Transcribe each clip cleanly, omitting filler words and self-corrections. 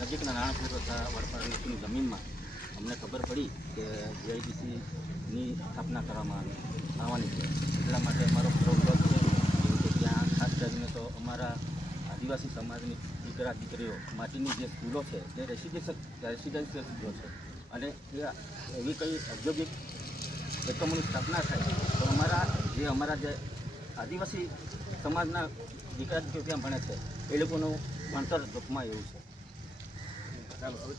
નજીકના નાણાપુર તથા વડપાડની જમીનમાં અમને ખબર પડી કે જીઆઈડીસીની સ્થાપના કરવામાં આવવાની છે. એટલા માટે અમારો પ્રોગ્રામ છે કે ત્યાં ખાસ કરીને તો અમારા આદિવાસી સમાજની દીકરા દીકરીઓ માટેની જે સ્કૂલો છે તે રેસિડેન્શિયલ સ્કૂલો છે અને એવી કંઈ ઔદ્યોગિક એકમોની સ્થાપના થાય તો અમારા જે આદિવાસી સમાજના દીકરા દીકરીઓ ત્યાં ભણે છે એ લોકોનું ભણતર જોખમાં એવું છે.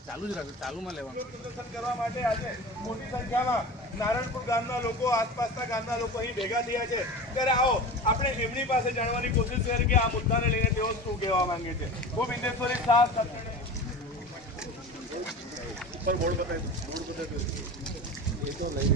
ચાલુ જ રાખો, ચાલુમાં લેવાનું. પ્રદર્શન કરવા માટે આજે મોટી સંખ્યામાં નારણપુર ગામના લોકો, આસપાસના ગામના લોકો અહીં ભેગા થયા છે. ત્યારે આવો આપણે એમની પાસે જાણવાની કોશિશ કરીએ કે આ મુદ્દાને લઈને તેઓ શું કહેવા માંગે છે. હું બિંદેશ્વરી શાહ ઉપર બોર્ડ બતાવી એ તો લઈ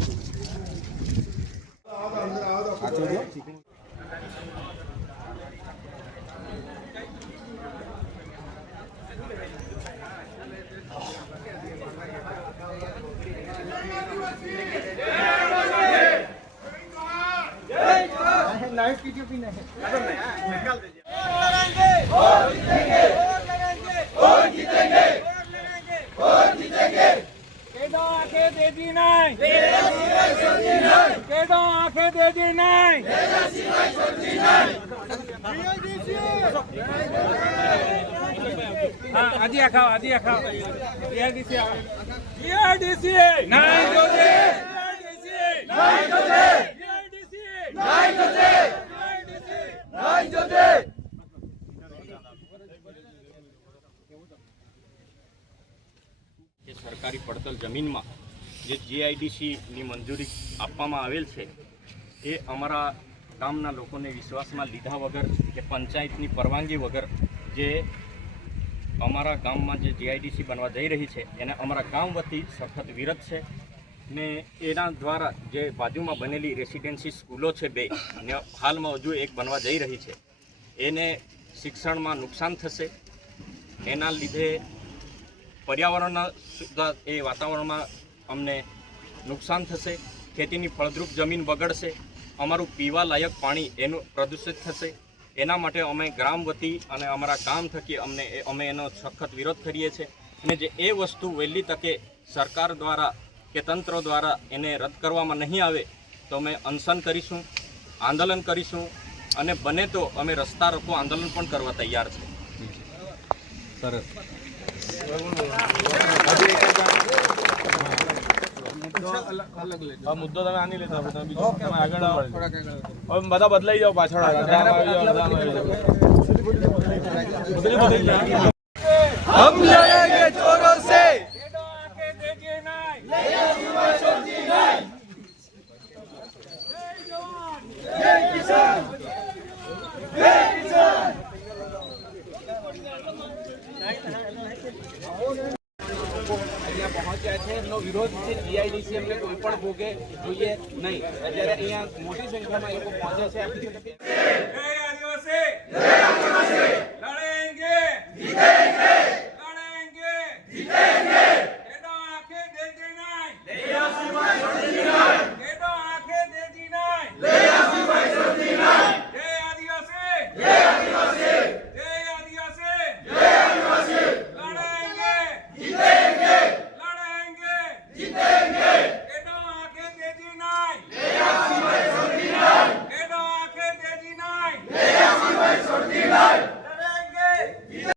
लाइव वीडियो भी नहीं निकाल दीजिए. और जीतेंगे और जीतेंगे और जीतेंगे. केडो आंखें देदी नहीं, तेरा सिवाय छोड़ती नहीं. केडो आंखें देदी नहीं, तेरा सिवाय छोड़ती नहीं. हाँ आदि आखाओ जीआईडीसी नहीं जो दे, नहीं जो दे, नहीं जो दे, नहीं जो दे. સરકારી પડતર જમીનમાં જે જીઆઈડીસીની મંજૂરી આપવામાં આવેલ છે એ અમારા ગામના લોકોને વિશ્વાસમાં લીધા વગર કે પંચાયતની પરવાનગી વગર જે અમારા ગામમાં જે જીઆઈડીસી બનવા જઈ રહી છે એને અમારા ગામ વતી સખત વિરોધ છે ને એના દ્વારા જે બાજુમાં બનેલી રેસિડેન્સી સ્કૂલો છે બે ને હાલમાં હજુ એક બનવા જઈ રહી છે એને શિક્ષણમાં નુકસાન થશે. એના લીધે પર્યાવરણના સુધા એ વાતાવરણમાં અમને નુકસાન થશે. ખેતીની ફળદ્રુપ જમીન બગડશે. અમારું પીવા લાયક પાણી એનું પ્રદૂષિત થશે. એના માટે અમે ગ્રામ વતી અને અમારા ગામ થકી અમે એનો સખત વિરોધ કરીએ છીએ અને જે એ વસ્તુ વહેલી તકે સરકાર દ્વારા કે તંત્ર દ્વારા એને રદ કરવામાં નહીં આવે તો અમે અનશન કરીશું, આંદોલન કરીશું અને બને તો અમે રસ્તા રોકો આંદોલન પણ કરવા તૈયાર છે. સરસ. મુદ્દો તમે આની લેતા તમે આગળ આવો. હવે બધા બદલાઈ જાઓ પાછળ. हम लड़ेंगे जोरों से. પહોંચ્યા છે એમનો વિરોધ છે. જીઆઈડીસી અમને કોઈ પણ ભોગે જોઈએ નહીં. અત્યારે અહીંયા મોટી સંખ્યામાં લોકો પહોંચ્યા છે.